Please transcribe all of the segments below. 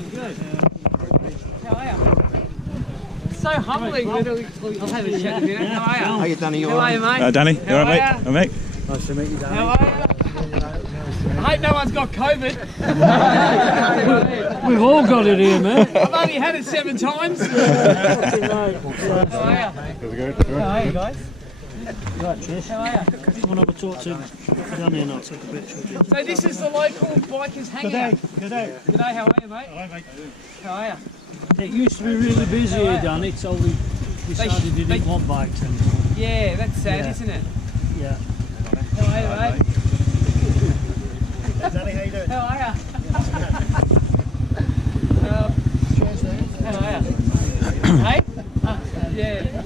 fine, good. How are you? So humbling. I'll have a chat with you. How are you? How you, Danny? How are you, mate? Danny, you all right, mate? All right. Nice to meet you, Danny. How are you? I hope no one's got COVID. We've all got it here, man. I've only had it 7 times. How are you? How are you, guys? Right, Trish. How are you? Come on over, talk to Danny and I'll take a picture of you. So this is the local bikers hangout. Good day. Good day, how are you, mate? All right, mate. How are you? It used to be really busy here, Danny, so we decided we didn't want bikes anymore. Yeah, that's sad, isn't it? Yeah. How are you, mate? Danny, how you doing? How are you? How are you? Hey? Yeah.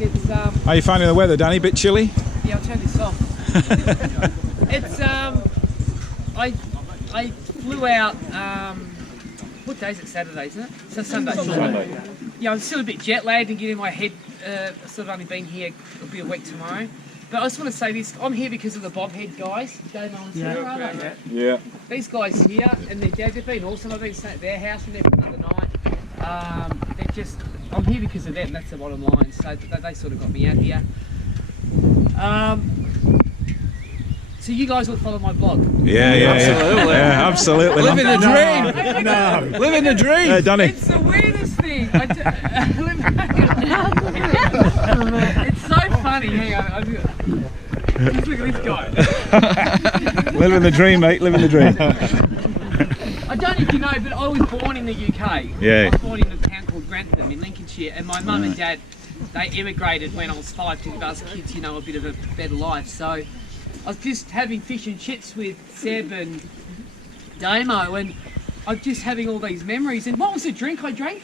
It's, How are you finding the weather, Danny? Bit chilly? yeah, I'll turn this off. It's I flew out. What day is it? Saturday, isn't it? So Sunday. Yeah, I'm still a bit jet lagged and getting my head. Sort of only been here. It'll be a week tomorrow. But I just want to say this. I'm here because of the bobhead guys. Dave Mullins here, aren't they? Yeah. These guys here and their dad, they've been awesome. I've been staying at their house and they've been another night. They're just. I'm here because of them. That's the bottom line. So they sort of got me out here. So you guys will follow my blog. Yeah. Absolutely. Living the dream. No. Living the dream. Hey, Danny. It's the weirdest thing. It's so funny. Hang on. Just look at this guy. Living the dream, mate. Living the dream. I don't know if you know, but I was born in the UK. Yeah. I was born in a town called Grantham in Lincolnshire, and my mum and dad, they emigrated when I was 5 to give us kids, you know, a bit of a better life. So I was just having fish and chips with Seb and Damo, and I'm just having all these memories. And what was the drink I drank?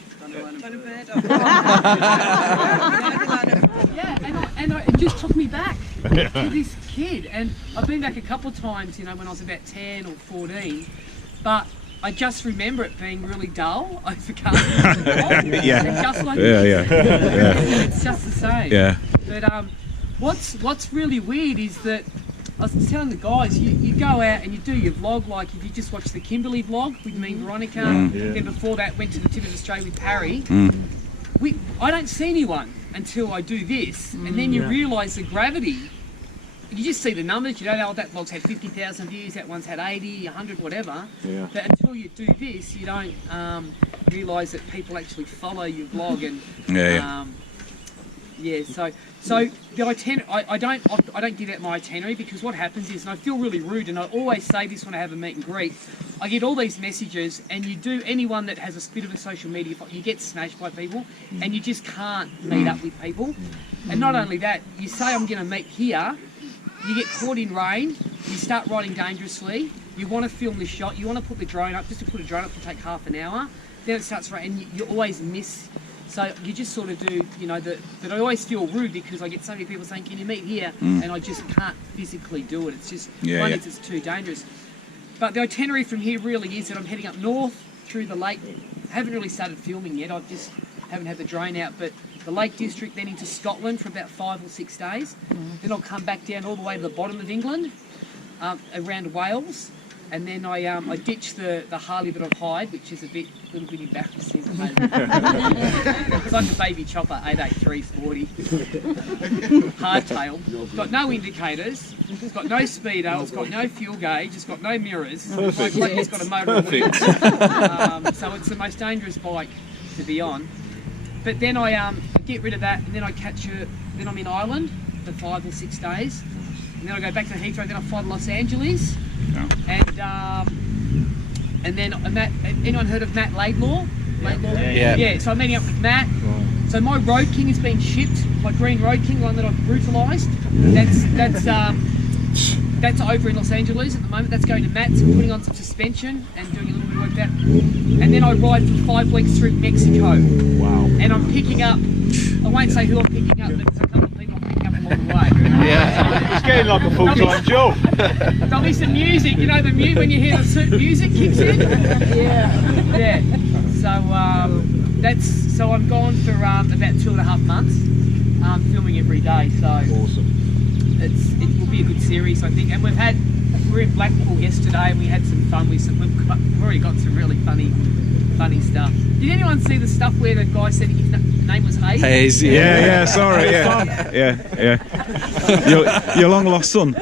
Yeah, and it just took me back to this kid. And I've been back a couple of times, you know, when I was about 10 or 14, but I just remember it being really dull. I forgot. Yeah. Just like Yeah. it's just the same. Yeah. But what's really weird is that I was telling the guys, you go out and you do your vlog, like if you just watch the Kimberley vlog with me and Veronica, then before that went to the tip of Australia with Parry. I don't see anyone until I do this, and then you realise the gravity. You just see the numbers, you don't know, that vlog's had 50,000 views, that one's had 80, 100, whatever. Yeah. But until you do this, you don't realise that people actually follow your vlog and so the itinerary, I don't give out my itinerary, because what happens is, and I feel really rude, and I always say this when I have a meet and greet, I get all these messages, and you do, anyone that has a bit of a social media, you get smashed by people, and you just can't meet up with people. And not only that, you say I'm going to meet here, you get caught in rain, you start riding dangerously, you want to film the shot, you want to put the drone up, just to put a drone up can take half an hour, then it starts raining, and you always miss. So you just sort of do, you know, but I always feel rude because I get so many people saying, can you meet here? And I just can't physically do it. It's just, it's too dangerous. But the itinerary from here really is that I'm heading up north through the lake. I haven't really started filming yet, I just haven't had the drone out, but the Lake District, then into Scotland for about 5 or 6 days. Then I'll come back down all the way to the bottom of England, around Wales. And then I ditched the Harley that I've hired, which is a little bit embarrassing. It's like a baby chopper, 883 40. Hardtail. Got no indicators. It's got no speedo. It's got no fuel gauge. It's got no mirrors. Perfect. It's got a motor. Perfect. So it's the most dangerous bike to be on. But then I get rid of that, and then I then I'm in Ireland for 5 or 6 days. And then I go back to Heathrow, then I fly to Los Angeles. And then anyone heard of Matt Laidlaw? Yeah. So I'm meeting up with Matt. So my Road King has been shipped. My green Road King, the one that I've brutalised. That's over in Los Angeles at the moment. That's going to Matt, so putting on some suspension and doing a little bit of work there. And then I ride for 5 weeks through Mexico. Wow. And I'm picking up. I won't say who I'm picking up, but there's a couple of people I'm picking up along the way. Yeah. It's getting like a full-time job. There'll be some music, you know, when you hear the music kicks in. Yeah. So I'm gone for about 2.5 months, filming every day. So awesome. It will be a good series, I think. And we've had were in Blackpool yesterday and we had some fun. We've already got some really funny stuff. Did anyone see the stuff where the guy said his name was Hayes? Hayes, yeah, sorry, yeah. Your long lost son.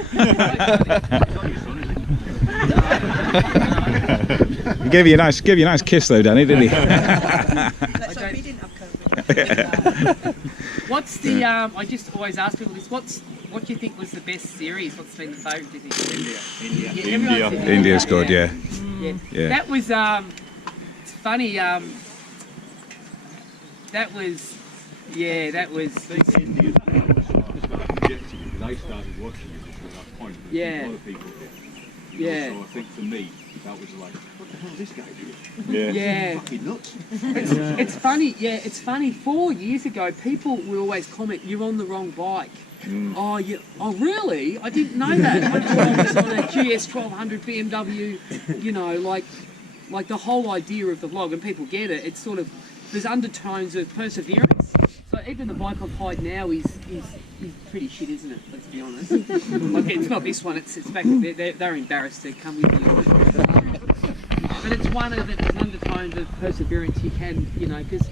He gave you a nice kiss though, Danny, didn't he? Let's hope he didn't have COVID. What's the? I just always ask people this. What do you think was the best series? What's been the favourite? Do you think? India. India's good, yeah. Yeah. That was it's funny. That was. India. I started watching it at that point. Yeah. A lot of people did. Yeah. So I think for me, that was like, what the hell is this guy doing? Yeah. Fucking nuts. It's funny. Yeah, it's funny. 4 years ago, people would always comment, "You're on the wrong bike." Oh, really? I didn't know that. I thought I was on a GS 1200 BMW. You know, like the whole idea of the vlog, and people get it. It's sort of there's undertones of perseverance. So even the bike I've hired now is pretty shit, isn't it? Let's be honest. Like it's not this one. It's back. They're embarrassed to come with you. But it's one of the undertones of perseverance. You can, because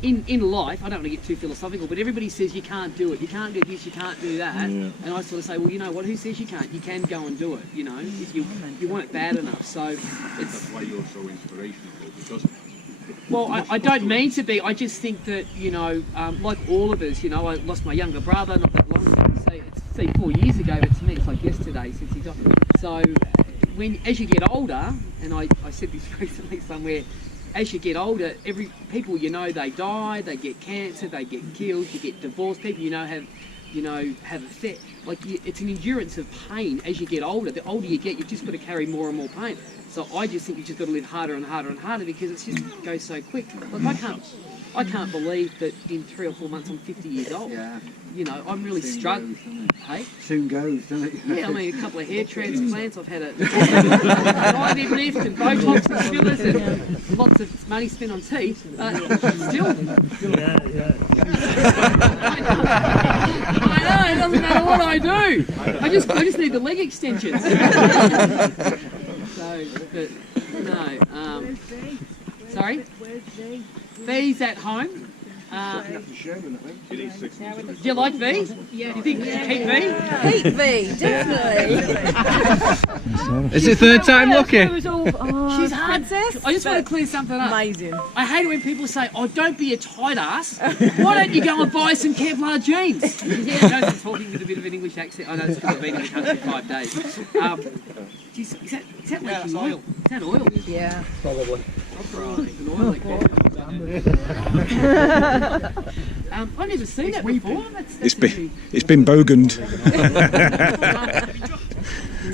in life, I don't want to get too philosophical, but everybody says you can't do it. You can't do this. You can't do that. And I sort of say, well, you know what? Who says you can't? You can go and do it. If you want it bad enough. So That's why you're so inspirational, because. Well, I don't mean to be. I just think that, like all of us, I lost my younger brother not that long ago. It's 4 years ago, but to me it's like yesterday since he died. So as you get older, and I said this recently somewhere, as you get older, people they die, they get cancer, they get killed, you get divorced, people have a it's an endurance of pain as you get older. The older you get, you've just got to carry more and more pain. So I just think you've just got to live harder and harder and harder because it just goes so quick. Like I can't believe that in 3 or 4 months I'm 50 years old. Yeah. I'm really struggling. Hey? Soon goes, doesn't it? Yeah, I mean, a couple of hair transplants. I've had a IV lift and Botox and fillers and lots of money spent on teeth. But still. I know, it doesn't matter what I do. I just need the leg extensions. But no. Sorry? V's at home. Do you like V? Yeah. Do you think keep V? Keep V, definitely. Is it third time lucky? She's hard. I just want to clear something up. Amazing. I hate it when people say, "Oh, don't be a tight ass. Why don't you go and buy some Kevlar jeans?" I'm talking with a bit of an English accent. I know it's because I've been in the country 5 days. Is that leaking oil? Is that oil? Yeah. Probably. I've never seen that before. It's been boganed.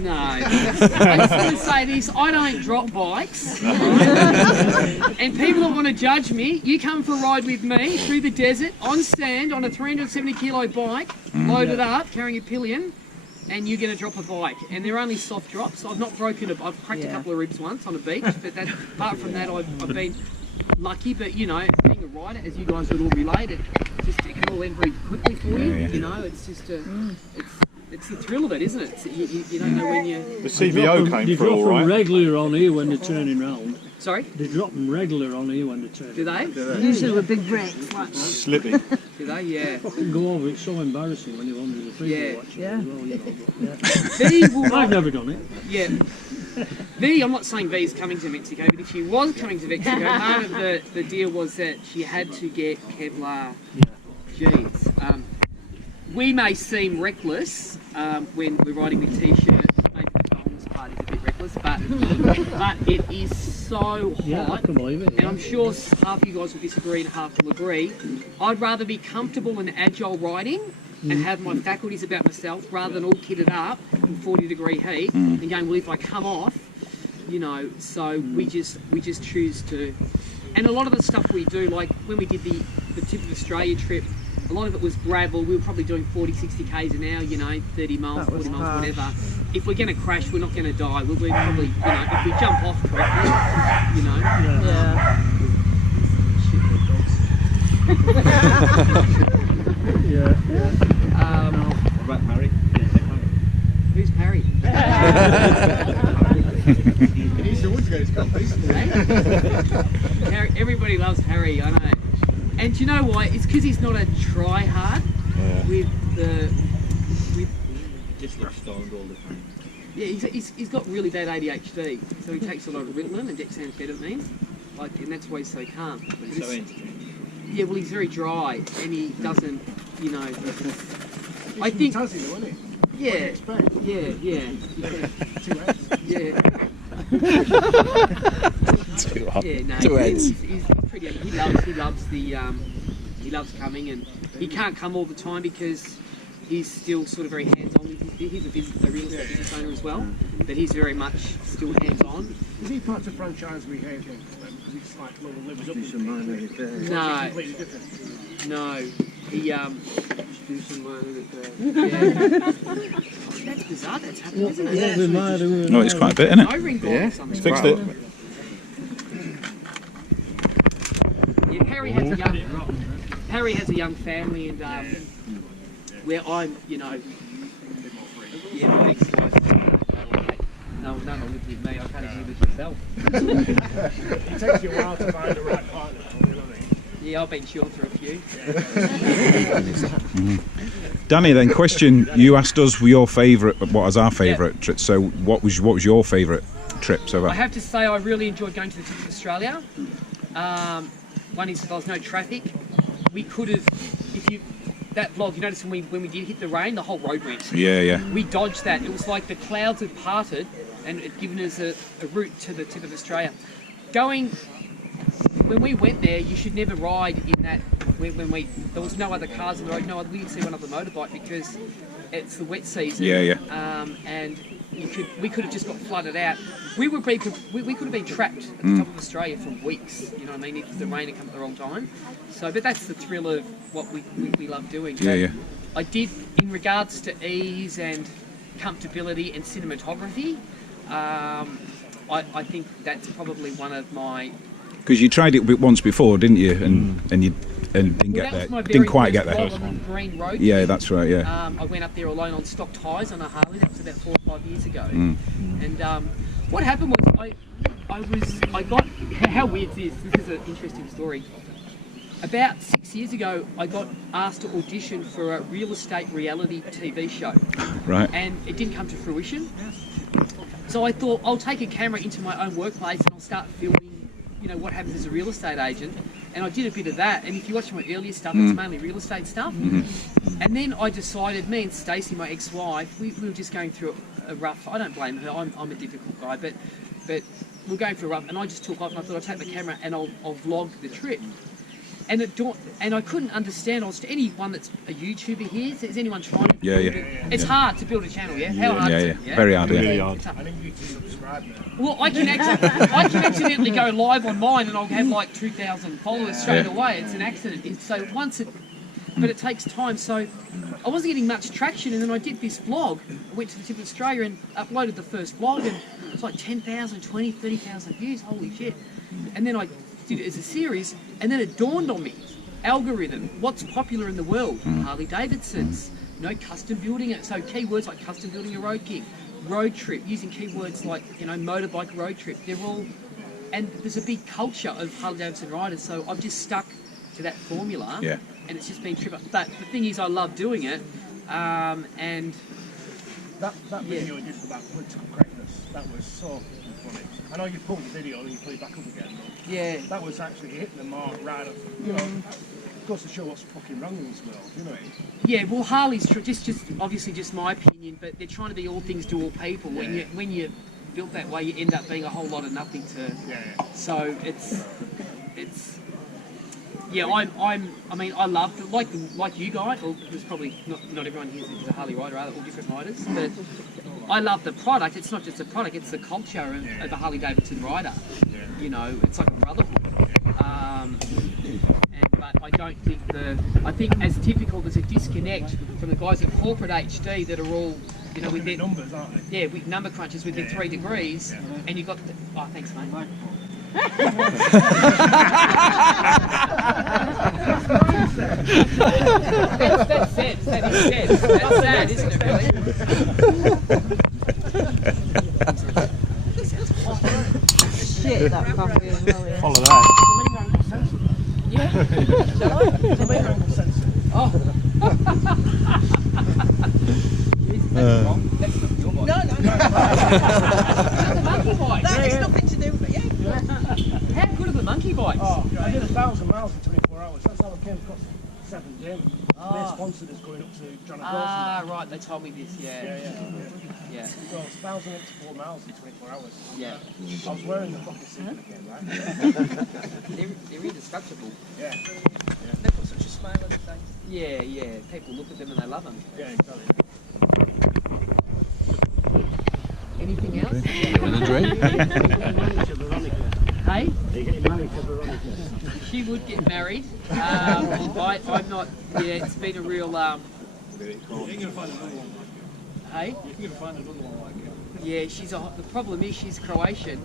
No. I just want to say this, I don't drop bikes. And people that want to judge me, you come for a ride with me through the desert, on stand, on a 370 kilo bike, loaded up, carrying a pillion, and you're going to drop a bike. And they're only soft drops. I've not broken I've cracked a couple of ribs once on a beach, but apart from that, I've been lucky. But, being a rider, as you guys would all relate, it can all end very quickly for you. It's just it's the thrill of it, isn't it? You don't know when you... The CVO came They through drop all them right. regular on here when they're turning round. Sorry? They drop them regular on here when they're turning. Do they? Usually with big brakes. Slippy. Do they? Yeah. Fucking go over, it's so embarrassing when you're on the freeway Yeah. watching Yeah. as well, I've never done it. Yeah. I'm not saying V is coming to Mexico, but if she was coming to Mexico, part of the deal was that she had to get Kevlar jeans. We may seem reckless when we're riding with t-shirts. Maybe the Thomas part is a bit reckless, but it is so hot. Yeah, I can believe it. And I'm sure half of you guys will disagree and half will agree. I'd rather be comfortable and agile riding and have my faculties about myself rather than all kitted up in 40-degree heat and going, well, if I come off, so we just choose to. And a lot of the stuff we do, like when we did the Tip of Australia trip, a lot of it was gravel. We were probably doing 40, 60 k's an hour, 30 miles, 40 miles, whatever. If we're going to crash, we're not going to die. We're probably, if we jump off correctly, What about Mary? Who's Parry? Everybody loves Harry, I know. And do you know why? It's because he's not a try-hard with the... Just looks stoned all the time. Yeah, he's got really bad ADHD, so he takes a lot of Ritalin and dexamphetamine, and that's why he's so calm. But he's so entertaining. Yeah, well, he's very dry, and he doesn't, you know. I think. Yeah, yeah. Yeah. Yeah, no. Two heads. He's pretty. He loves coming, and he can't come all the time because he's still sort of very hands-on. He's a real estate business owner as well, but he's very much still hands-on. Is he part of franchise behaviour? Because he's like little livers up. No, Completely different. no. He That's bizarre. That's happened, isn't it? No, it's quite a bit, isn't it? No ring guard or something. Fixed it. Yeah, Harry has a young family, and where I'm, you know, yeah, my ex-wife. No, none will live with me. I can't even live with myself. It takes you a while to find the right partner. You know what I mean? Yeah, I've been chilled through a few. Danny, then question: you asked us your favourite. What was our favourite trip? So, what was your favourite trip so far? I have to say, I really enjoyed going to the tip of Australia. One is there was no traffic. We could have, that vlog, you notice when we did hit the rain, the whole road went. Yeah. We dodged that. It was like the clouds had parted and it given us a route to the tip of Australia. When we went there, you should never ride in that, there was no other cars on the road, we didn't see one other motorbike because it's the wet season. Yeah. And we could have just got flooded out. We could have been trapped at the top of Australia for weeks, you know what I mean, if the rain had come at the wrong time. So, but that's the thrill of what we love doing. Yeah. I did, in regards to ease and comfortability and cinematography, I think that's probably one of my... Because you tried it once before, didn't you? And you didn't get there. Didn't quite get there. On Green Road. Yeah, that's right. Yeah. I went up there alone on stock tyres on a Harley. That was about 4 or 5 years ago. And what happened was how weird is this? This is an interesting story. About 6 years ago, I got asked to audition for a real estate reality TV show. Right. And it didn't come to fruition. So I thought I'll take a camera into my own workplace and I'll start filming, you know, what happens as a real estate agent. And I did a bit of that. And if you watch my earlier stuff, it's mainly real estate stuff. And then I decided, me and Stacey, my ex-wife, we were just going through a rough. I don't blame her. I'm a difficult guy, but we're going through a rough. And I just took off and I thought I'll take my camera and I'll vlog the trip. And I couldn't understand. To anyone that's a YouTuber here, is anyone trying to build it? It's hard to build a channel, yeah? How hard is it? Yeah? Very hard, Really hard. I think you need to subscribe now. Well, I can accidentally go live on mine and I'll have like 2,000 followers straight away. It's an accident. But it takes time. So I wasn't getting much traction, and then I did this vlog. I went to the tip of Australia and uploaded the first vlog, and it was like 10,000, 20, 30,000 views. Holy shit. And then I did it as a series, and then it dawned on me, algorithm, what's popular in the world? Harley Davidsons, custom building it. So keywords like custom building a road gig, road trip, using keywords like, motorbike road trip, they're all, and there's a big culture of Harley Davidson riders, so I've just stuck to that formula, and it's just been trip up. But the thing is, I love doing it, and that video you did about political correctness, that was so funny. I know you pulled the video and you put it back up again, but that was actually hitting the mark right up, goes to show what's fucking wrong in this world, you know. Yeah, well, Harley's just obviously just my opinion, but they're trying to be all things to all people. When you're built that way, you end up being a whole lot of nothing to. So it's. Yeah, I love like you guys. Well, there's probably not everyone here is a Harley rider, all different riders, but I love the product. It's not just a product; it's the culture of a Harley Davidson rider. It's like a brotherhood. But I don't think I think as typical, there's a disconnect from the guys at corporate HD that are all, with their numbers, aren't they? Yeah, with number crunches with their 3 degrees, and you've got thanks, mate. That's sad. That is sad. That's sad, isn't it, really? Shit, that coffee as well. Yeah. Follow that. That's not your body. No. The monkey bike. That has nothing to do with it, yeah. How good are the monkey bikes? Oh, I did 1,000 miles in 24 hours. That's how I came across 7 Gym. Their sponsor is going up to John Dawson. Right, they told me this, yeah. Yeah. So it's 1,084 miles in 24 hours. Yeah. I was wearing the fucking suit again, right? They're indestructible. Yeah. They put such a smile on their face. Yeah. People look at them and they love them. Yeah, exactly. Anything else? Another drink? Hey? Are you getting married to Veronica? She would get married. I'm not. Yeah, it's been a real. You're going to find another one. Hey? You're going to find another one like it. Yeah, the problem is she's Croatian.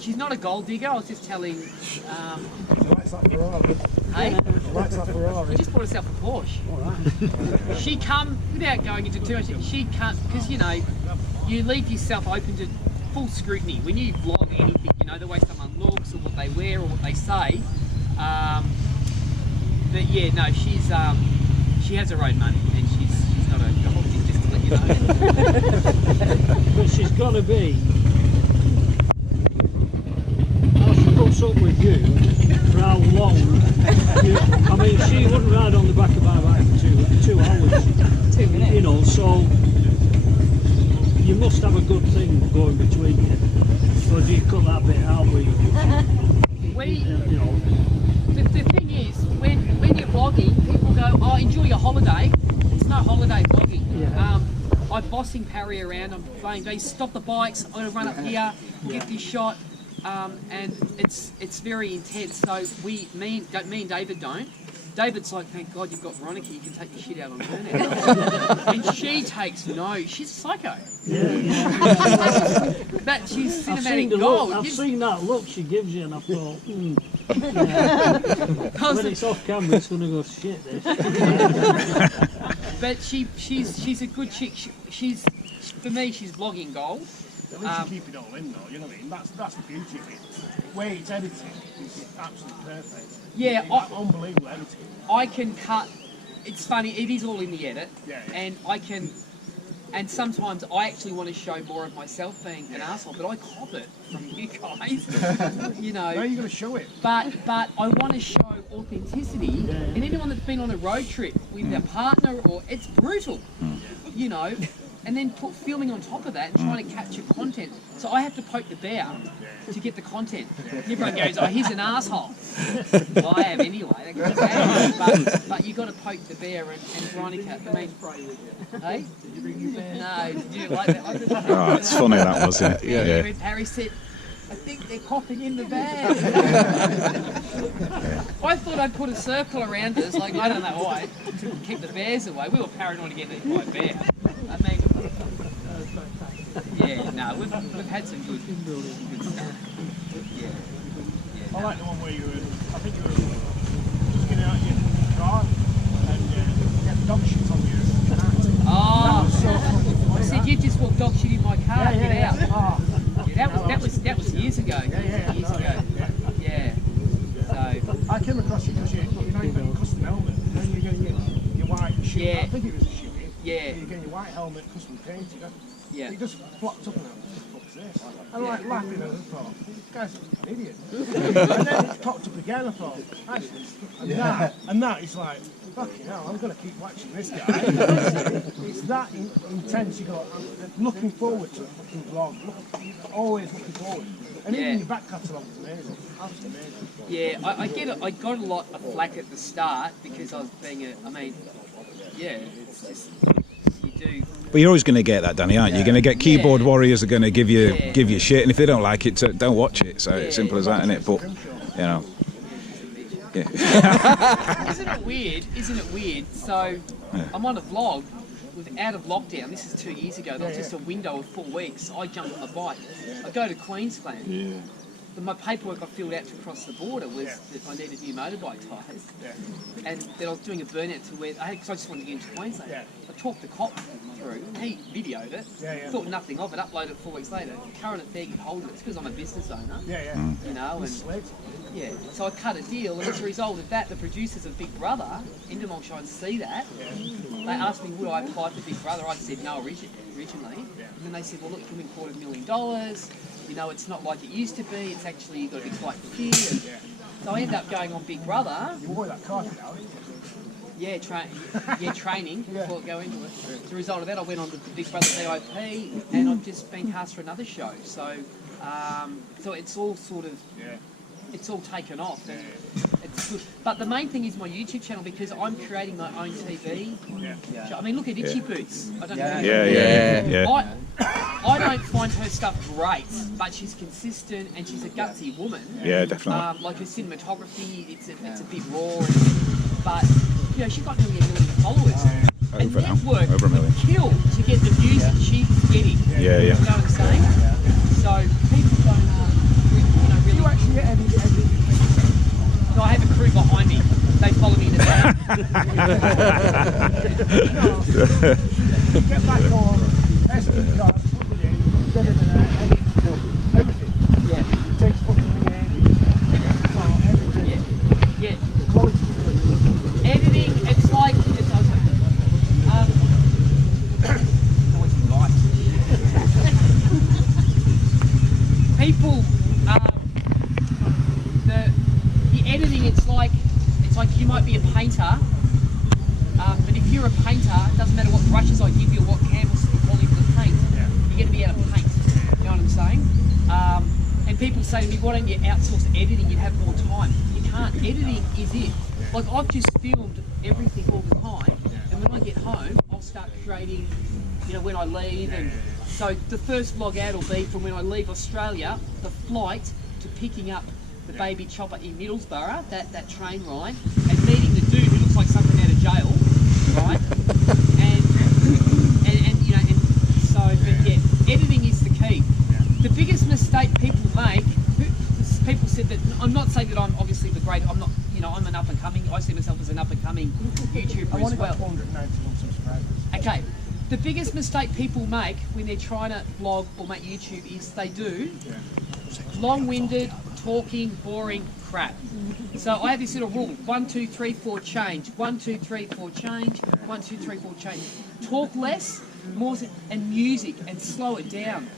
She's not a gold digger. I was just telling. She likes that Ferrari. Hey? She likes that Ferrari. She just bought herself a Porsche. She come without going into too much. She can't because you leave yourself open to full scrutiny when you vlog anything. The way someone looks or what they wear or what they say. But yeah, no, she has her own money and she's not a gold digger. Just to let you know. But she's got to be. How she puts up with you for how long? I mean, she wouldn't ride on the back of my bike for 2 hours. 2 minutes. So you must have a good thing going between you. Or do you cut that bit out where you The thing is, when you're vlogging, people go, "Oh, enjoy your holiday." It's no holiday vlogging. Yeah. I'm bossing Parry around. I'm playing. They stop the bikes. I'm gonna run up here, get this shot, and it's very intense. So me and David don't. David's like, thank God you've got Veronica, you can take your shit out on her now. And she takes no, she's a psycho. But she's cinematic gold. I've seen that look she gives you and I thought, when it's off camera it's going to go shit this. But she's a good chick. She's for me, she's vlogging gold. At least you keep it all in though, you know what I mean? That's the beauty of it. The way it's edited is absolutely perfect. Yeah, unbelievable editing. I can cut. It's funny. It is all in the edit, Yeah. and I can. And sometimes I actually want to show more of myself being an asshole, but I cop it from you guys. Now you're going to show it. But I want to show authenticity, and anyone that's been on a road trip with their partner, or it's brutal, and then put filming on top of that and trying to capture content. So I have to poke the bear to get the content. And everyone goes, "Oh, he's an asshole." Well, I am anyway. But you got to poke the bear and Veronica. I mean, hey? No, did you like that? Oh, it's funny that was, yeah. Yeah. Harry said, "I think they're coughing in the bag." I thought I'd put a circle around us, like I don't know why, to keep the bears away. We were paranoid to get eaten by a bear. I mean, yeah, no, we've had some good stuff. Yeah. I like the one where I think you were just getting out your car and you had dog shit on you. Oh, I said you just walked dog shit in my car. Get out. Oh. That was years ago. Years ago. Yeah. So I came across you because you've got a custom helmet and then you're getting your white shit. Yeah. I think it was a shit. Yeah. You're getting your white helmet custom painted. Yeah. It just flopped up and I was like, what the fuck's this? I'm like laughing and I thought, this guy's an idiot. And then it popped up again, I thought, actually, and that is like, fucking hell, I'm going to keep watching this guy. It's that intense, I'm looking forward to a fucking vlog, always looking forward. And even your back catalogue is amazing, absolutely amazing. Yeah, I got a lot of flack at the start because I was being it's just, you do. But you're always going to get that, Danny, aren't you? You're going to get keyboard warriors are going to give you shit, and if they don't like it, don't watch it. So it's simple as that, isn't it? But Isn't it weird? So I'm on a vlog out of lockdown. This is 2 years ago. There was just a window of 4 weeks. I jump on the bike. I go to Queensland. my paperwork I filled out to cross the border was that I needed new motorbike tyres, and that I was doing a burnout to where because I just wanted to get into Queensland. I talked the cop through, he videoed it, thought nothing of it, uploaded it 4 weeks later. Current affair get hold of it. It's because I'm a business owner. You know, and so I cut a deal, and as a result of that, the producers of Big Brother, Endemol Shine, see that. They asked me would I apply for Big Brother. I said no originally, and then they said, well look, you can win $250,000. You know, it's not like it used to be. It's actually got a big flight fee. So I ended up going on Big Brother. You wore that card now, didn't you? Training before I go into it. As a result of that, I went on to the Big Brother VIP, and I've just been cast for another show. So, so it's all sort of, it's all taken off. And it's good. But the main thing is my YouTube channel because I'm creating my own TV. Show. I mean, look at Itchy Boots. I don't know. I don't find her stuff great, but she's consistent and she's a gutsy woman. Yeah, definitely. Like her cinematography, it's a bit raw, but you know she's got nearly 1 million followers. And network over 1 million. Kill to get the views that she's getting. Yeah. You know what I'm saying? So people don't really. Do you actually get any? No, I have a crew behind me. They follow me in the van. Get back on. SD cards, put it in, get it in there, everything. It takes fucking everything. The quality is good. Editing, it's like people, the editing, it's like you might be a painter, but if you're a painter, it doesn't matter what brushes I give you or what canvas the quality of the paint, you're going to be able to paint. You know what I'm saying? And people say to me, why don't you outsource editing? You'd have more time. You can't. Editing is it. Like I've just filmed everything all the time, and when I get home, I'll start creating. You know, when I leave, and so the first vlog out will be from when I leave Australia, the flight to picking up the baby chopper in Middlesbrough, that train ride, and meeting the dude who looks like something out of jail, right? And you know, and so, but yeah, editing is the key. The biggest mistake people make, people said that, I'm not saying that I'm obviously the great, I'm not, you know, I'm an up and coming, I see myself as an up and coming YouTuber as well. 491 subscribers. Okay. The biggest mistake people make when they're trying to vlog or make YouTube is they do long-winded, talking, boring crap. So I have this little rule: 1, 2, 3, 4, change. 1, 2, 3, 4, change. 1, 2, 3, 4, change. Talk less, more, and music, and slow it down.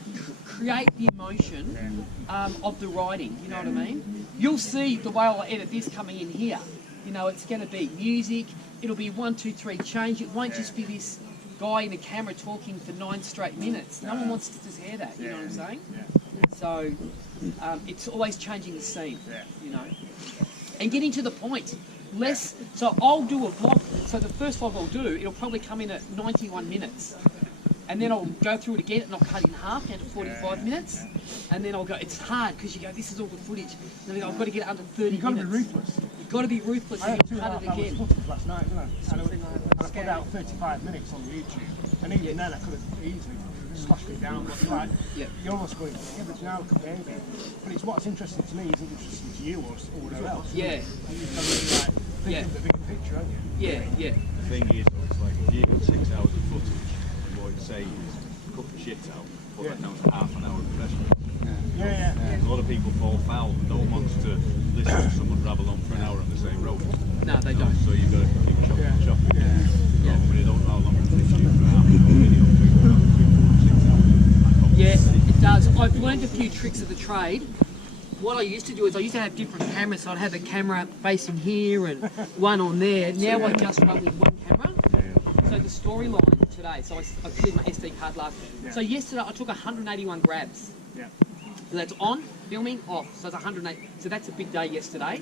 Create the emotion of the writing. You know what I mean? You'll see the way I'll edit this coming in here. You know, it's going to be music. It'll be 1, 2, 3, change. It won't just be this guy in the camera talking for 9 straight minutes. No one wants to just hear that, you know what I'm saying? So it's always changing the scene, you know, and getting to the point. Less, so I'll do a vlog, so the first vlog I'll do, it'll probably come in at 91 minutes. And then I'll go through it again and I'll cut it in half down to 45 minutes. And then I'll go, it's hard because you go, this is all the footage. And then I've got to get it under 30 minutes. You've got to be ruthless. You've got to be ruthless and you'll cut it again. Footage last night, didn't I? And I put out 35 minutes on YouTube. And even then I could have easily slashed it down. But like, you're almost going, yeah, but now look at baby. But it's what's interesting to me isn't interesting to you or whatever else. Yeah. And you've got to be like, thinking of the bigger picture, haven't you? Yeah. The thing is, it's like if you got 6 hours of footage, what you'd say is cut the shit out, put that down to half an hour of professional. A lot of people fall foul and don't want to listen to someone rabble on for an hour on the same road. No, they don't. So you've got to keep chopping. When you don't know how long it's going to shoot for half an hour video, 2 4 6 hours. Yeah, it does. I've learned a few tricks of the trade. What I used to do is I used to have different cameras, so I'd have a camera facing here and one on there. Now I just run with one camera. So the storyline today, so I cleared my SD card last. So yesterday I took 181 grabs. So that's on, filming, off. So it's 108. So that's a big day yesterday.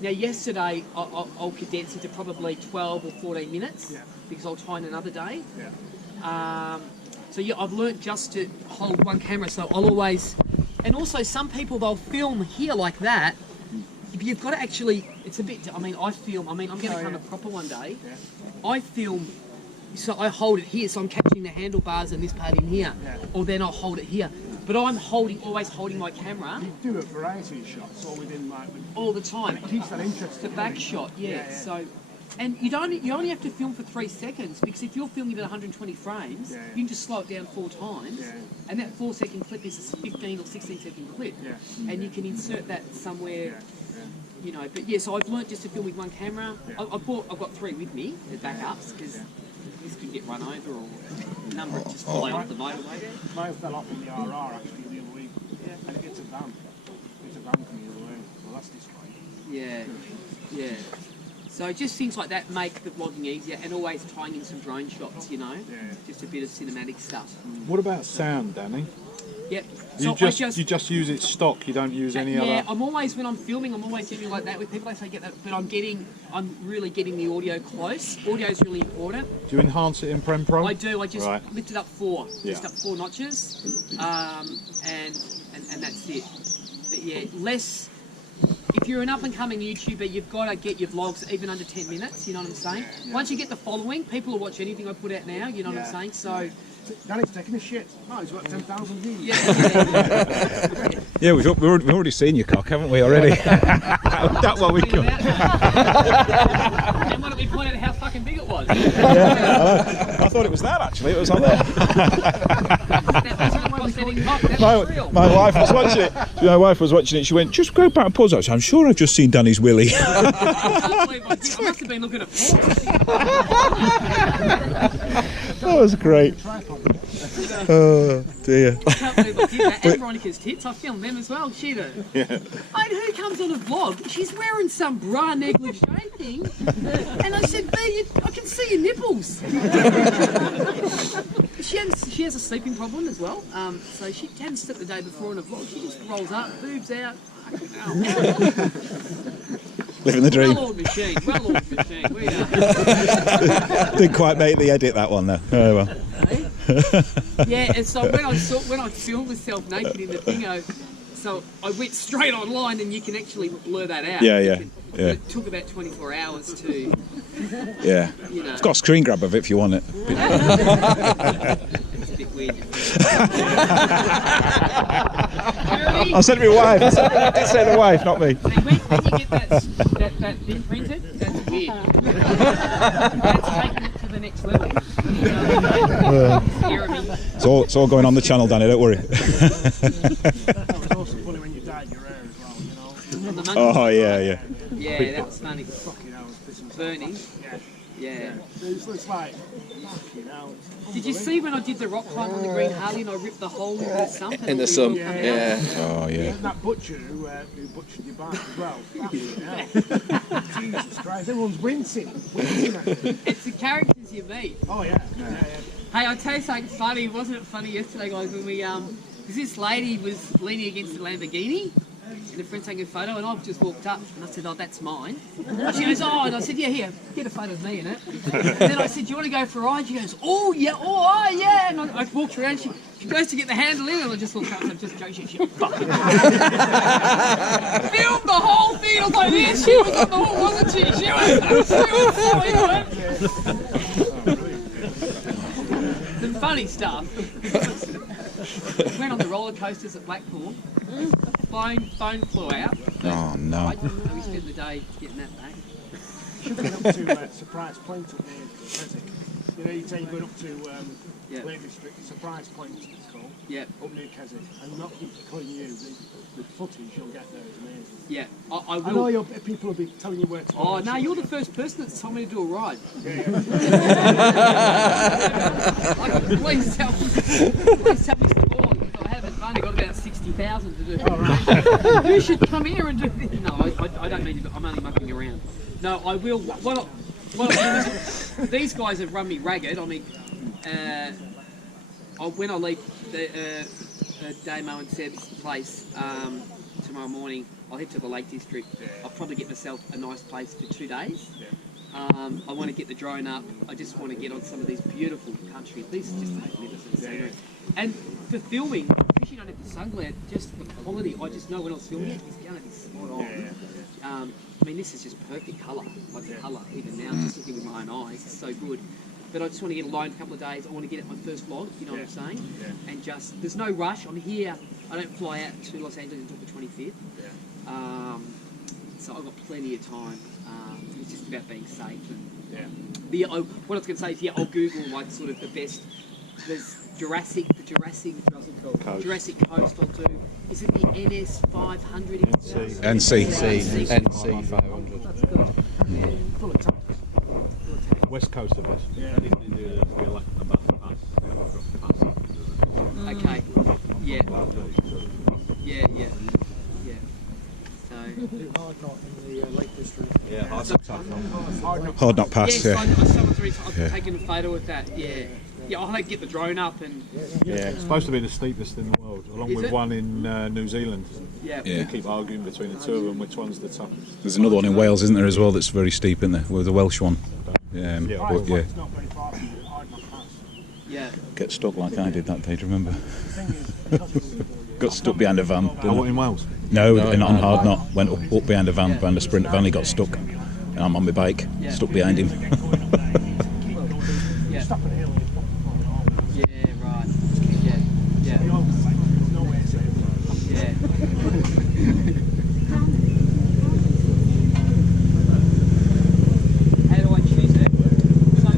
Now yesterday I'll condense it to probably 12 or 14 minutes because I'll tie in another day. So yeah, I've learnt just to hold one camera. So I'll always, and also some people they'll film here like that. If you've got to actually, it's a bit. I'm going to come to proper one day. I film. So I hold it here, so I'm catching the handlebars and this part in here, or then I'll hold it here. but I'm always holding my camera You do a variety of shots, all within like. all the time. It keeps that interesting. The back shot, yeah. So, and you only have to film for 3 seconds, because if you're filming at 120 frames, you can just slow it down 4 times, and that 4-second clip is a 15 or 16-second clip, and you can insert that somewhere. You know, but yeah, so I've learnt just to film with one camera. I've got 3 with me, the backups, because this could get run over or a number just fly off the motorway. Mine fell off in the RR actually the other week, and it's a van. It's a van coming the other way. Well, that's this way. Yeah. So just things like that make the vlogging easier, and always tying in some drone shots, you know, just a bit of cinematic stuff. What about sound, Danny? Yep. You just use it stock. You don't use any other. Yeah, I'm always, when I'm filming, I'm always doing like that with people. I say get that, but I'm really getting the audio close. Audio is really important. Do you enhance it in Prem Pro? I do. I just lift it up 4, just up 4 notches, and that's it. But yeah, less. If you're an up-and-coming YouTuber, you've got to get your vlogs even under 10 minutes, you know what I'm saying? Once you get the following, people will watch anything I put out now, you know what I'm saying? So, Danny's taking a shit. Oh, he's got 10,000 views. Yeah, we've already seen your cock, haven't we, already? That one we got. And why don't we point out how fucking big it was? I thought it was that, actually. It was on there. My wife was watching it. My wife was watching it. She went, "Just go back and pause." I said, "I'm sure I've just seen Danny's willy." I must have been looking at porn. That was great. Oh dear. I can't believe I did that. And Veronica's tits, I filmed them as well. She did. And who comes on a vlog? She's wearing some bra negligee thing, and I said, "B, I can see your nipples." She has a sleeping problem as well, so she hadn't slept the day before on a vlog. She just rolls up, boobs out. Living the dream. Well-oiled machine. We are. Didn't quite make the edit, that one, though. Oh well. Yeah, and so when I filmed myself naked in the bingo, so I went straight online, and you can actually blur that out. Yeah. It took about 24 hours to. Yeah. You know. It's got a screen grab of it if you want it. It's a bit weird. I said to my wife. I did say to the wife, not me. When you get that thing printed, that's weird. That's taking it to the next level. It's all going on the channel, Danny. Don't worry. That was also funny when you dyed your hair as well, you know. Oh yeah. Yeah, that was funny. Fucking hell, it's Burning. Yeah. It's like, fucking hell. Did you see when I did the rock climb on the green Harley and I ripped the hole in the sump? In the sump, Oh yeah. That butcher who butchered your bike as well. Fucking hell. Jesus Christ, everyone's wincing at it. It's the characters you meet. Oh yeah. Hey, I'll tell you something funny. Wasn't it funny yesterday, guys, when we, because this lady was leaning against the Lamborghini, and a friend taking a photo, and I've just walked up, and I said, "Oh, that's mine." And she goes, "Oh," and I said, "Yeah, here, get a photo of me in it." And then I said, "Do you want to go for a ride?" She goes, "Oh, yeah, and I walked around, she goes to get the handle in, and I just looked up, and I'm just joking, she fucking filmed the whole thing. I was like, "Yeah, she was on the wall, wasn't she? She was so into it." Some funny stuff. Went on the roller coasters at Blackpool. Phone flew out. Oh no. We spent the day getting that back. Should have been up to Surprise Point up near Keswick. You know, you take going up to Lake District, Surprise Point it's called. Yeah. Up near Keswick. And not telling you the footage you'll get there is amazing. Yeah, I will. I know people will be telling you where to go. Oh no, you're the first person that's told me to do a ride. Please tell me some more. I haven't only got about 60,000 to do. Right. You should come here and do this. No, I don't mean to. I'm only mucking around. No, I will. These guys have run me ragged. I mean, when I leave Damo and Seb's place tomorrow morning, I'll head to the Lake District. I'll probably get myself a nice place for 2 days. I want to get the drone up. I just want to get on some of these beautiful countries. These are just magnificent scenery. And for filming, because you don't have the sun glare, just the quality, I just know when I was filming it, it's going to be spot on. I mean, this is just perfect colour. Like the colour, even now, just looking with my own eyes, it's so good. but I just want to get a loan for a couple of days. I want to get at my first vlog, you know what I'm saying? Yeah. And just, there's no rush. I'm here. I don't fly out to Los Angeles until the 25th. Yeah. So I've got plenty of time. It's just about being safe. And what I was going to say is, I'll Google like sort of the best. There's Jurassic Coast. I'll do. Is it the NS 500? NC 500. That's good. Yeah. Full of tanks. West coast of us. Yeah. I didn't do a battle pass. Okay. Yeah. Yeah. So. Hard knot in the Lake District. Yeah, Hard Knot Pass. Yes, I've taken a photo with that. Yeah. Yeah, I'll have to get the drone up and. Yeah, it's supposed to be the steepest in the world, along with one in New Zealand. Yeah. They keep arguing between the two of them which one's the toughest. There's another one in Wales, isn't there, as well? That's very steep, isn't there? With the Welsh one. It's not very far from the Hard Knot Pass. Yeah. Get stuck like I did that day. Do you remember? Got stuck behind a van. Oh, what, in Wales? No, not on Hard Knot. Went up behind a van, behind a sprint van. He got stuck, and I'm on my bike, stuck behind him. Yeah. Stop at a hill. Yeah, right. Yeah. There's no way to say it. Yeah. How do I choose it? So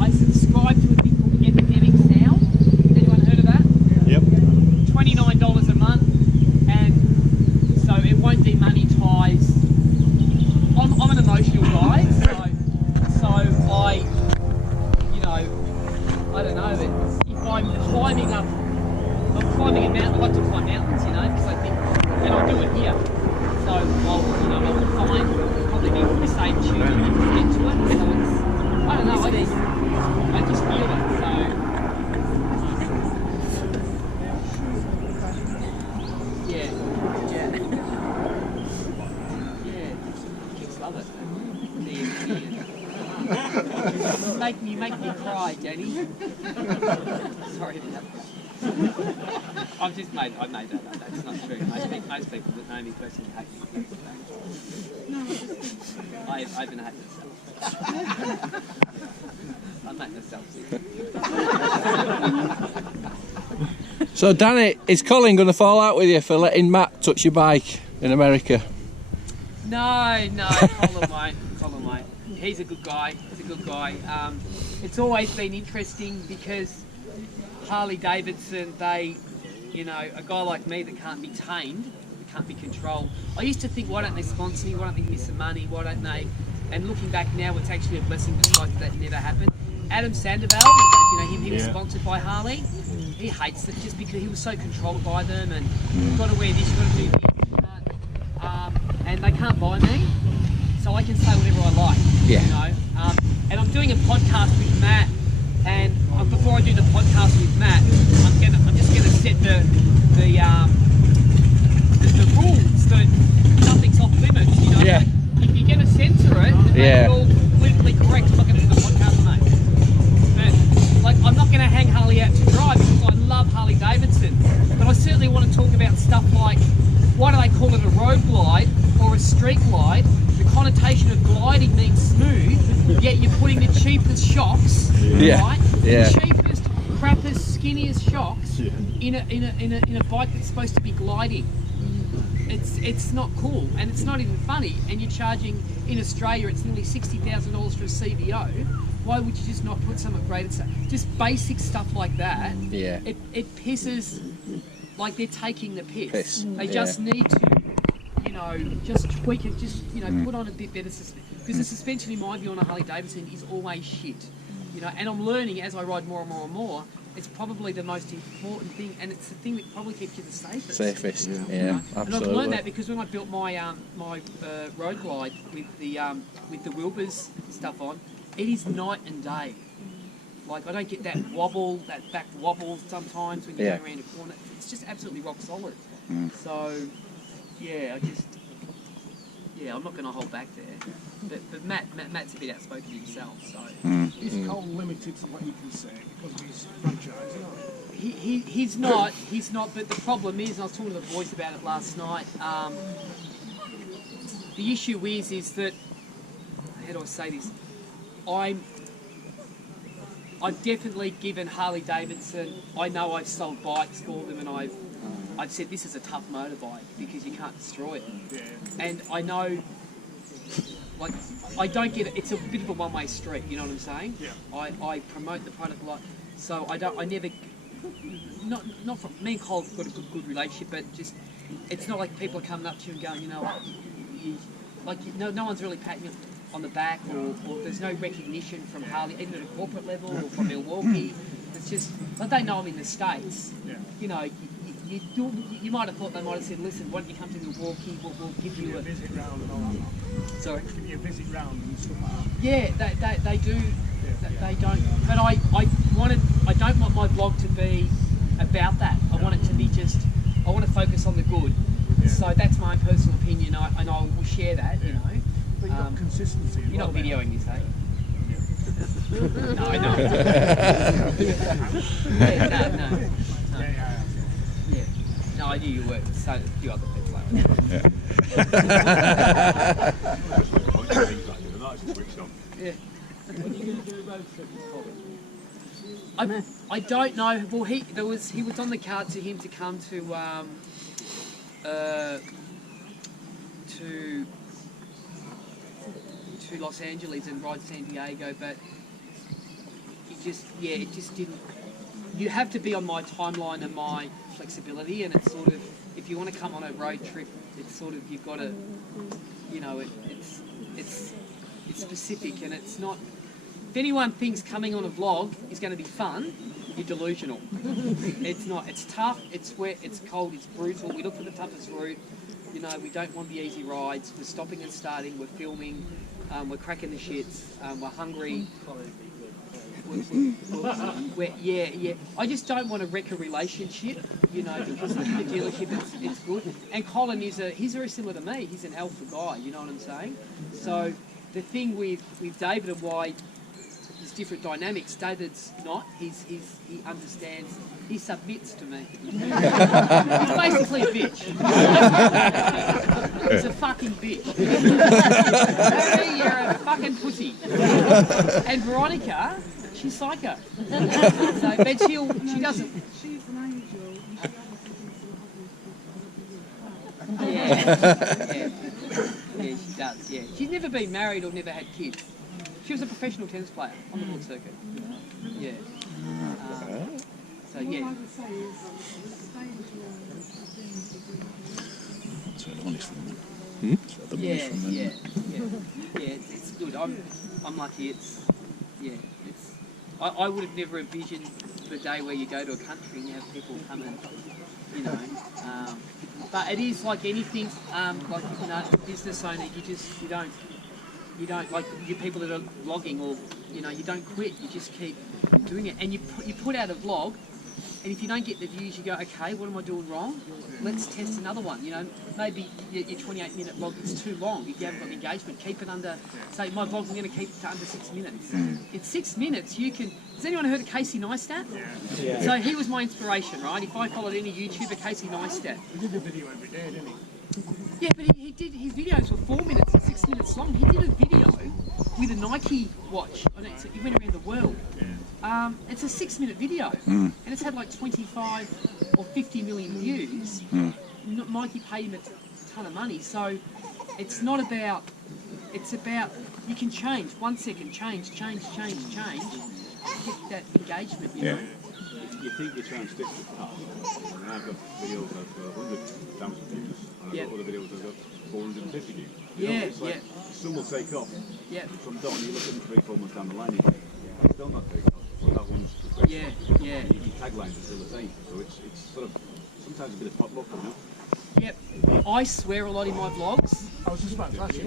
I subscribe to a thing called Epidemic Sound. Anyone heard of that? Yep. $29 a month, and so it won't demonetize. I'm an emotional guy, so I, I don't know, if I'm climbing a mountain, I like to climb mountains, because I think, and I'll do it here. So I'll find probably the same tune and get to it. So it's, I don't know, I just feel it. So kids love it. You make me cry, Danny. Sorry about that. I made that up. That's not true. Most people that know me personally hate me. I've been hating myself. I make myself sick. So, Danny, is Colin going to fall out with you for letting Matt touch your bike in America? No, Colin won't. He's a good guy. It's always been interesting because Harley Davidson, they, a guy like me that can't be tamed, that can't be controlled. I used to think, why don't they sponsor me? Why don't they give me some money? Why don't they? And looking back now, it's actually a blessing despite that never happened. Adam Sandoval, if you know him, he was sponsored by Harley. He hates it just because he was so controlled by them and you've got to wear this, you've got to do this, and they can't buy me. So I can say whatever I like, and I'm doing a podcast with Matt, and before I do the podcast with Matt, I'm just gonna set the rules that nothing's off limits. Like, if you're gonna censor it, and make it all politically correct, I'm not gonna do the podcast, mate. But like, I'm not gonna hang Harley out to dry because I love Harley Davidson, but I certainly want to talk about stuff like, why do they call it a road glide or a street glide? The connotation of gliding means smooth, yet you're putting the cheapest shocks, right? The cheapest, crappest, skinniest shocks in a bike that's supposed to be gliding. It's not cool, and it's not even funny. And you're charging in Australia, it's nearly $60,000 for a CVO. Why would you just not put some upgraded stuff? Just basic stuff like that. Yeah. It pisses like they're taking the piss. They just need to, just tweak it, just put on a bit better suspension. Because the suspension, in my view, on a Harley Davidson is always shit. And I'm learning as I ride more and more and more. It's probably the most important thing, and it's the thing that probably keeps you the safest. Absolutely. And I've learned that because when I built my road glide with the Wilburs stuff on, it is night and day. Like, I don't get that wobble, that back wobble sometimes when you're going around a corner. It's just absolutely rock solid. So, I'm not going to hold back there. But Matt's a bit outspoken himself, so. Is Cole limited to what you can say because of his franchise? He's not, but the problem is, and I was talking to the boys about it last night, the issue is that, how do I say this? I've definitely given Harley Davidson. I know I've sold bikes for them, and I've said this is a tough motorbike because you can't destroy it. Yeah. And I know, like, I don't get it. It's a bit of a one-way street. You know what I'm saying? Yeah. I promote the product a lot, so I never. Not from me and Cole have got a good relationship, but just it's not like people are coming up to you and going, you know what, no one's really patting you on the back, or there's no recognition from Harley, even at a corporate level or from Milwaukee. It's just, like, they know I'm in the States. Yeah. You know, you might have thought they might have said, listen, why don't you come to Milwaukee, we'll give you a visit round and all that. Sorry? Give you a visit round and stuff like that. Yeah, they do. They don't. But I don't want my vlog to be about that. I want it to be I want to focus on the good. Yeah. So that's my own personal opinion, and I will share that, you know. But you've got consistency. You're not videoing this, eh? No, no. No. Yeah. No, I knew you were. So a few other people. Yeah. I don't know. Well, he was on the card to him to come to Los Angeles and ride San Diego, but it just didn't. You have to be on my timeline and my flexibility, and it's sort of, if you want to come on a road trip, it's sort of, you've got to, you know, it's specific, and it's not. If anyone thinks coming on a vlog is going to be fun, you're delusional. It's not. It's tough, it's wet, it's cold, it's brutal. We look for the toughest route. You know, we don't want the easy rides. We're stopping and starting, we're filming, we're cracking the shits, we're hungry. Yeah. I just don't want to wreck a relationship, you know, because the dealership, it's good. And Colin he's very similar to me. He's an alpha guy, you know what I'm saying? So the thing with David and why there's different dynamics, David's not. He understands. He submits to me. He's basically a bitch. He's a fucking bitch. Hey, you're a fucking pussy. And Veronica, she's psycho. So, but she doesn't. She's an angel. Yeah, she does. Yeah, she's never been married or never had kids. She was a professional tennis player on the board circuit. Yeah. So yeah. All I would say is stay That's where the money's from. Yeah. It's good. I'm lucky. It's. I would have never envisioned the day where you go to a country and you have people come and, you know. But it is like anything. Like, you know, business owner, you don't like you people that are vlogging, or, you know, you don't quit. You just keep doing it, and you put out a vlog. And if you don't get the views, you go, okay, what am I doing wrong? Let's test another one. You know, maybe your 28-minute vlog is too long. If you haven't got the engagement, keep it under, say, my vlog, I'm going to keep it to under 6 minutes. In 6 minutes, you can, has anyone heard of Casey Neistat? Yeah. So he was my inspiration, right? If I followed any YouTuber, Casey Neistat. He did a video every day, didn't he? Yeah, but he did, his videos were 4 minutes and 6 minutes long. He did a video with a Nike watch. He went around the world. It's a 6-minute video, and it's had like 25 or 50 million views. Nike paid him a ton of money, so it's not about. It's about, you can change 1 second, change, get that engagement. You know. You think you're trying to stick to the path. I mean, I've got videos of 100,000 views, and I've got other videos I've got 450 views. You know, it's like, some will take off. Yeah. Some don't. You look at them 3-4 months down the line, it's still not taking off. But that one's Yeah. Your taglines are still the same. So it's sort of sometimes a bit of pot luck, you know. Yep. I swear a lot in my vlogs. I was just about to ask you.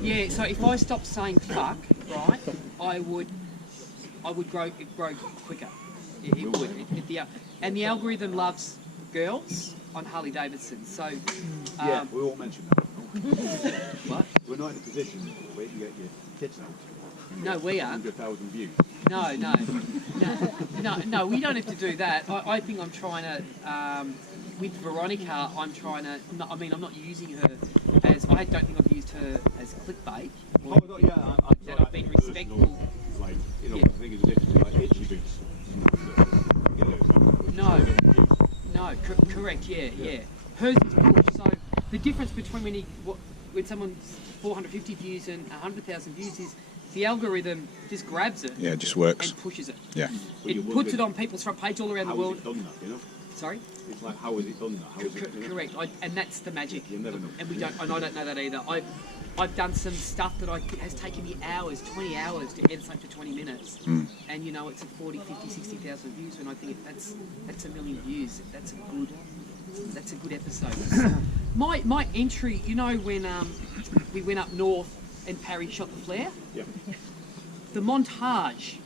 Yeah. So if I stopped saying fuck, right, I would grow quicker. It would. And the algorithm loves girls on Harley Davidson. So yeah, we won't mention that. What? We're not in a position where you can get your tits out. No, we aren't. 100,000 views. No, we don't have to do that. I think I'm trying to, with Veronica, I'm trying to, I mean, I'm not using her as, I don't think I've used her as clickbait. Or, yeah, that I've been respectful. like, you know, I think it's different, like itchy boots. No, correct, yeah. Hers is pushed, so the difference between when someone's 450 views and 100,000 views is the algorithm just grabs it. Yeah, it just works. And pushes it. Yeah. It puts it on people's front page all around the world. How is it done that, you know? Sorry? It's like, how is it done that? How is it, you know? Correct, and that's the magic. You'll never know. And I don't know that either. I've done some stuff that has taken me hours, 20 hours to edit something for 20 minutes. And you know, it's at 40, 50, 60,000 views when I think that's 1 million views. That's a good episode. My entry, you know, when we went up north and Parry shot the flare? Yeah. The montage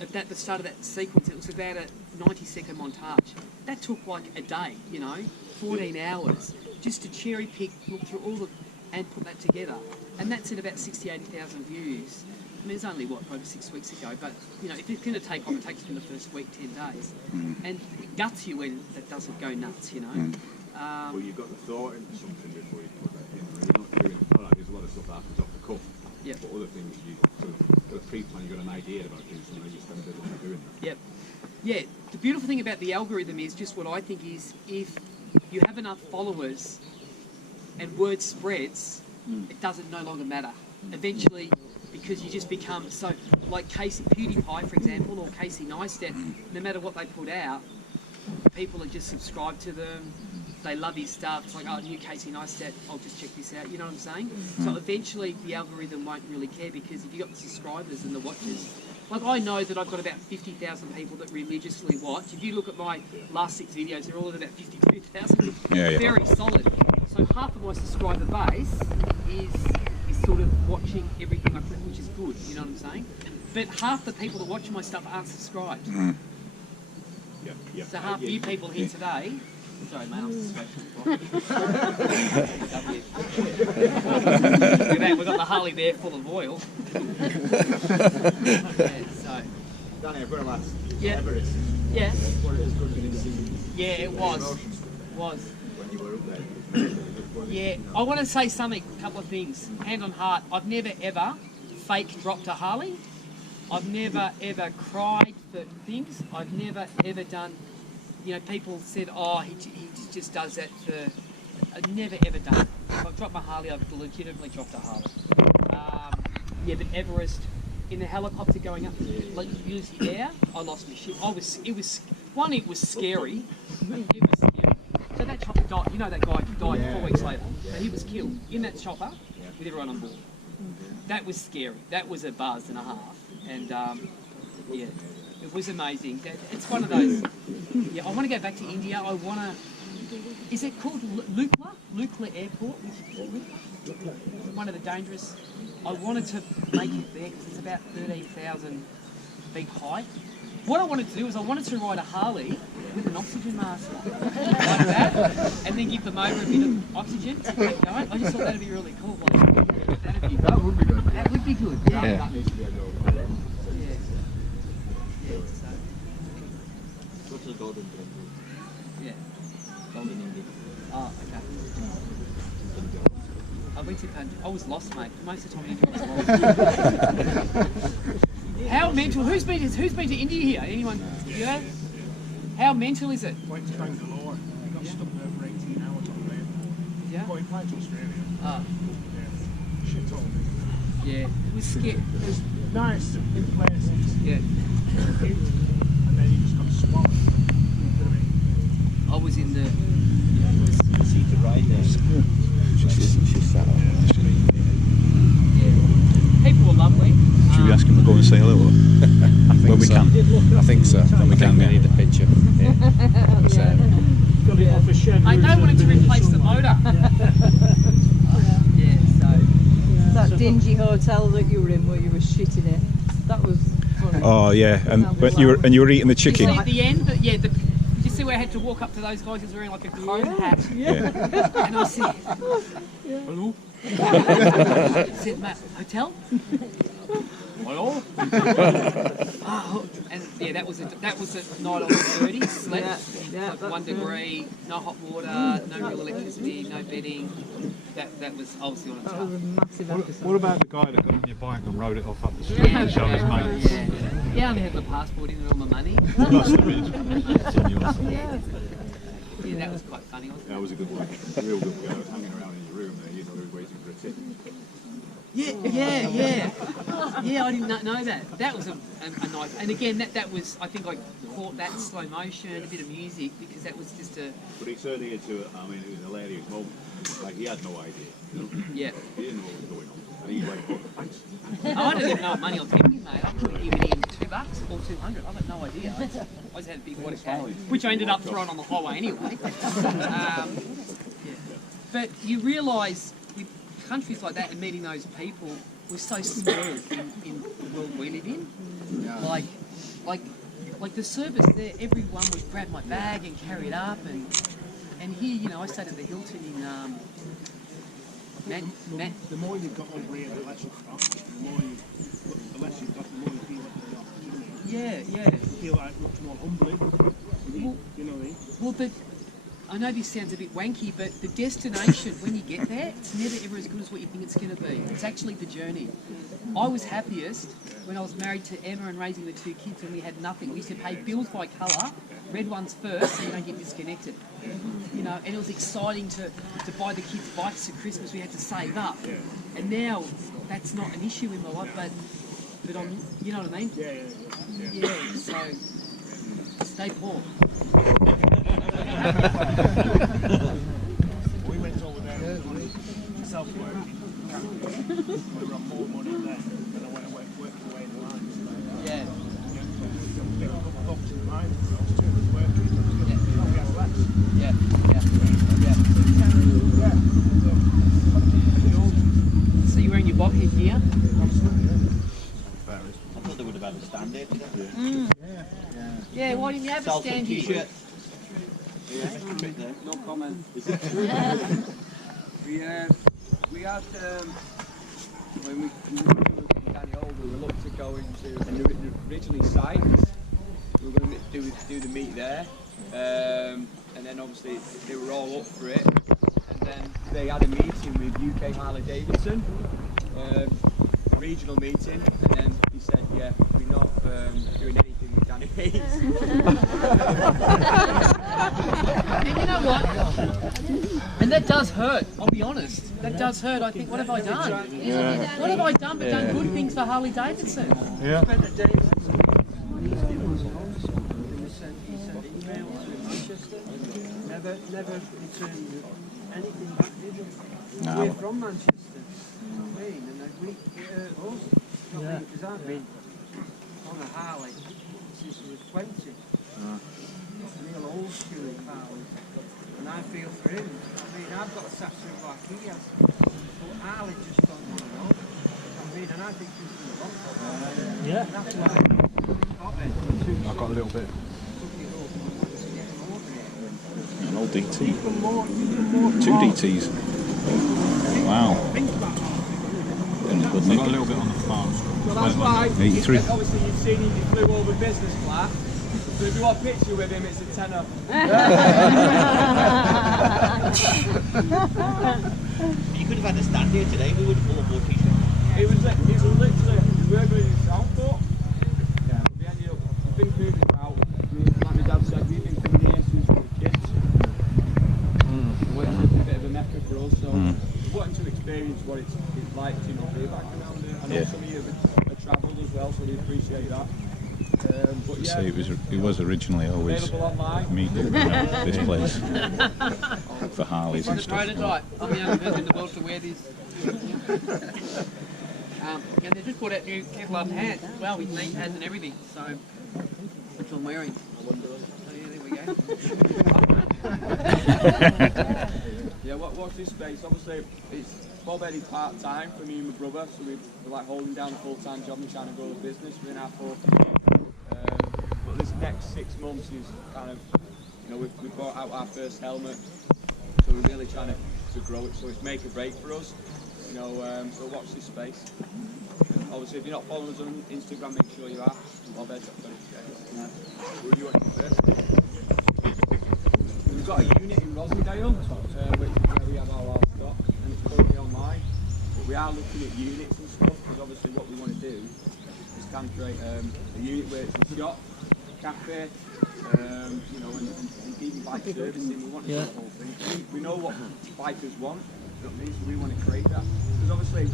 at the start of that sequence, it was about a 90-second montage. That took like a day, you know, 14 hours, just to cherry pick, look through all and put that together. And that's at about 60, 80,000 views. I mean, it's only, probably 6 weeks ago, but, you know, if it's going to take off, it takes in the first week, 10 days. And it guts you when it doesn't go nuts, you know. Well, you've got the thought into something before you put that in. You're not doing, there's a lot of stuff that happens off the cuff. Yep. But other things, you sort of got a pre-plan, you've got an idea about doing something, and you spend a bit of time doing that. Yep. Yeah, the beautiful thing about the algorithm is just what I think is if you have enough followers and word spreads, it doesn't no longer matter. Eventually, because you just become so, like PewDiePie, for example, or Casey Neistat, no matter what they put out, people are just subscribed to them. They love his stuff. It's like, oh, new Casey Neistat, I'll just check this out. You know what I'm saying? So eventually, the algorithm won't really care because if you've got the subscribers and the watchers, like I know that I've got about 50,000 people that religiously watch. If you look at my last 6 videos, they're all at about 52,000. Yeah. Very solid. So half of my subscriber base is sort of watching everything I put, which is good. You know what I'm saying? But half the people that watch my stuff aren't subscribed. Yeah. So half you people here today. Sorry, mate, I'm scratching. Look at that, we've got the Harley there full of oil. Danny, I've got to ask. Yeah. Everest. Yeah. What it is good to see. Yeah, it was. When you were up there. Yeah, I want to say something, a couple of things. Hand on heart, I've never ever fake dropped a Harley. I've never ever cried for things. I've never ever done, you know, people said, oh, he just does that for, I've never ever done it. If I've dropped my Harley, I've legitimately dropped a Harley. Yeah, but Everest, in the helicopter going up, like use the air, I lost my shit. It was scary. It was scary. So that chopper died, you know that guy died 4 weeks later. So he was killed in that chopper with everyone on board. That was scary. That was a buzz and a half. And yeah, it was amazing. It's one of those, yeah, I want to go back to India. I want to, is it called Lukla Airport? One of the dangerous, I wanted to make it there because it's about 13,000 feet high. What I wanted to do is I wanted to ride a Harley with an oxygen mask like that, and then give them over a bit of oxygen to keep going. I just thought that'd be really cool. Like, That would be good. that would be good. Yeah. That needs to be a go. Yeah. So, What's the golden temple? yeah. Golden India. Oh, okay. I went to Punjab. I was lost, mate. Most of the time in India I was lost. How mental? Who's been to India here? Anyone? Yeah. How mental is it? Went to Bangalore. Got stuck there for 18 hours on plane. Yeah. Going back to Australia. Oh, Yeah. Shit all. yeah. It was scary. It was nice in places. Yeah. And then you just got swallowed. You know what I mean? I was in the. See the ride there. She's sat on the street. Yeah. People were lovely. Should we ask him to go and say hello? When we can. I think so. When we can, We yeah. need the picture. Yeah. So, Got it off a shed. I know wanted to replace the motor. Yeah. So. That dingy hotel that you were in where you were shitting it. That was funny. Oh yeah, and when you were eating the You see chicken. at the end, but yeah, did you see where I had to walk up to those guys who's wearing like a cone hat? Yeah. And I said, hello? I said, Matt, hotel? Hello? Oh, and yeah, that was at night on the 30s. Slept, Yeah, like 1 degree, no hot water, no real electricity, no bedding. That was obviously on a That tough. was a massive episode. What about the guy that got on your bike and rode it off up the street and showed his mates? Yeah, I only had my passport in and all my money. Must have been. It's in yours. Yeah, that was quite funny, wasn't it? That was a good one. A real good one. I was hanging around in your room there, you know, they were waiting for a tip. Yeah, I didn't know that. That was a nice, and again, that was, I think I caught that slow motion, a bit of music, because that was just a... But he certainly into it, I mean, it was a hilarious moment. Like, he had no idea, you know? Yeah. He didn't know what was going on. And he's like, oh, thanks. I didn't even know what money I was giving, mate. I couldn't give him $2 or $200. I've got no idea. I just had a big water cash, which I ended up throwing on the highway anyway. But you realise with countries like that and meeting those people, we're so small in the world we live in. Like the service there, everyone would grab my bag and carry it up, and here, you know, I stayed at the Hilton in The more you've got over here, the less you've got. The less you've got, the more you feel like you've got. Yeah. You feel like much more humbling. You know what I mean? Well, I know this sounds a bit wanky, but the destination, when you get there, it's never ever as good as what you think it's going to be. It's actually the journey. I was happiest when I was married to Emma and raising the 2 kids and we had nothing. We used to pay bills by colour, red ones first, so you don't get disconnected. You know, and it was exciting to buy the kids bikes at Christmas. We had to save up, and now that's not an issue in my life. But I'm, you know what I mean? Yeah. So stay poor. We went over there self-work. We were on more money there than I went working away in the lines. Yeah. Big box in the mines. I was too much working. Yeah. So you're wearing your Bobhead gear? I thought they would have had a stand there today. Yeah, why didn't you have a stand here? T-shirt. No comment. We had when we moved Danny over, we looked to go into originally sites. We were going to do the meet there, and then obviously they were all up for it. And then they had a meeting with UK Harley Davidson, regional meeting, and then he said, "Yeah, we're not doing anything with Danny Hayes." And you know what? And that does hurt, I'll be honest. That does hurt. I think, what have I done? What have I done but done good things for Harley Davidson? Yeah. He sent email to Manchester, never returned anything back, did he? No. We're from Manchester, you know what I mean? And it hurt us, because I've been on a Harley since I was 20. Real old school Harley. And I feel for him. I mean, I've got a Saturn like he has, but Harley just don't want to know. I mean, and I think he's in the wrong. Yeah. That's why I got a little bit. An old DT. 2 DTs. Wow. Doing good, I Nick. got a little bit on the farm. So that's why, 83. obviously you've seen him, he flew over business class. So if you want a picture with him, it's a tenner. You could have had a stand here today, we would have bought more t-shirts. It was literally, we were going in Southport. Yeah. We ended up, we've been moving about, like my dad said, we've been coming here since we were kids. Which is a bit of a mecca for us, so we wanted to experience what it's like to be back around here. I know some of you have travelled as well, so we appreciate that. But yeah, So it was originally always available online. meet this place for Harleys and The stuff. prototype. I'm the only person in the world to wear this. And they just brought out new Kevlar pants as well with knee pads and everything. So, which I'm wearing. So yeah, there we go. Yeah, watch this space. Obviously, it's already part-time for me and my brother, so we're like holding down a full-time job and trying to grow the business. We're in our 4th year. But this next 6 months is kind of, you know, we brought out our first helmet, so we're really trying to grow it. So it's make or break for us, you know. So watch this space. Obviously, if you're not following us on Instagram, make sure you are. Who do you want first? We've got a unit in Rosendale, which is where we have all our stock, and it's currently online. But we are looking at units and stuff, because obviously what we want to do is kind of create a unit where it's a shop, cafe, you know, and even bike servicing. We want to do the whole thing. We know what bikers want. You know what I mean? So we want to create that. Because obviously,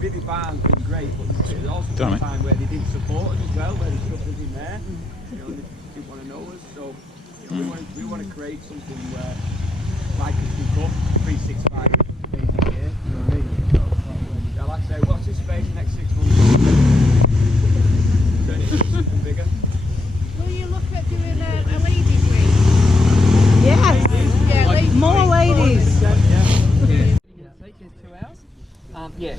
Rivington Barn's been great, but there's also been a time where they didn't support us as well, where the stuff was in there. You know, and they didn't want to know us. So you know, we want to create something where bikers can come 365 days a year. You know what I mean? Yeah, like I say, watch this space next 6 months. Turn it into something bigger. Will you look at doing a ladies' week? Yes. Yeah, ladies' More ladies. There's 2 hours. Yeah.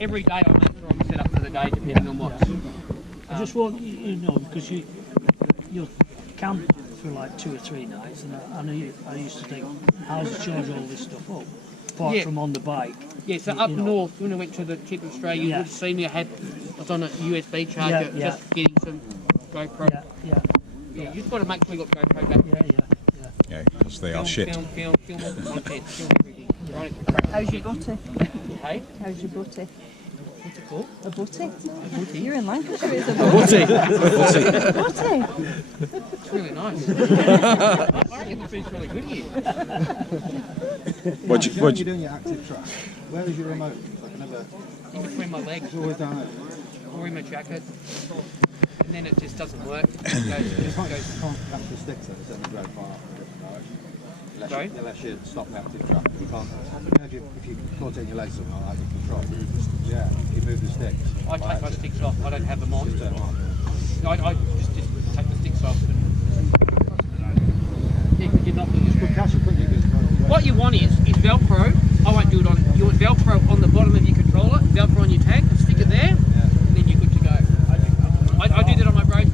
Every day I make sure I'm set up for the day, depending on what. I just want you to know, because you'll camp for like 2 or 3 nights, and I know I used to think, how to charge all this stuff up, apart from on the bike. Yeah, so up north, when I went to the tip of Australia, you would have seen me, I was on a USB charger, just getting some GoPro. Yeah, you just got to make sure you got GoPro back. Yeah, because they are shit. Film all the content, film everything. How's your butty? Hey? How's your butty? What's it called? A butty? A butty. You're in Lancashire, isn't it? A butty. A butty. It's really nice. I reckon the food's really good here. When you're doing your active track, where is your remote? I can never... In between my legs. It's always down there. Or in my jacket. And then it just doesn't work. It goes, You can't catch the sticks then, it's only very far off in a different direction. Unless you stop the active track, you can't. If you caught it in your legs something like that, you control. Yeah, you move the sticks. I take my sticks off, I don't have them on. Just turn them on. I just take the sticks off. You're not, Just put cash and put your goods. what you want is Velcro. I won't do it on. You want Velcro on the bottom of your controller, Velcro on your tag, stick it there, and then you're good to go. I do that on my road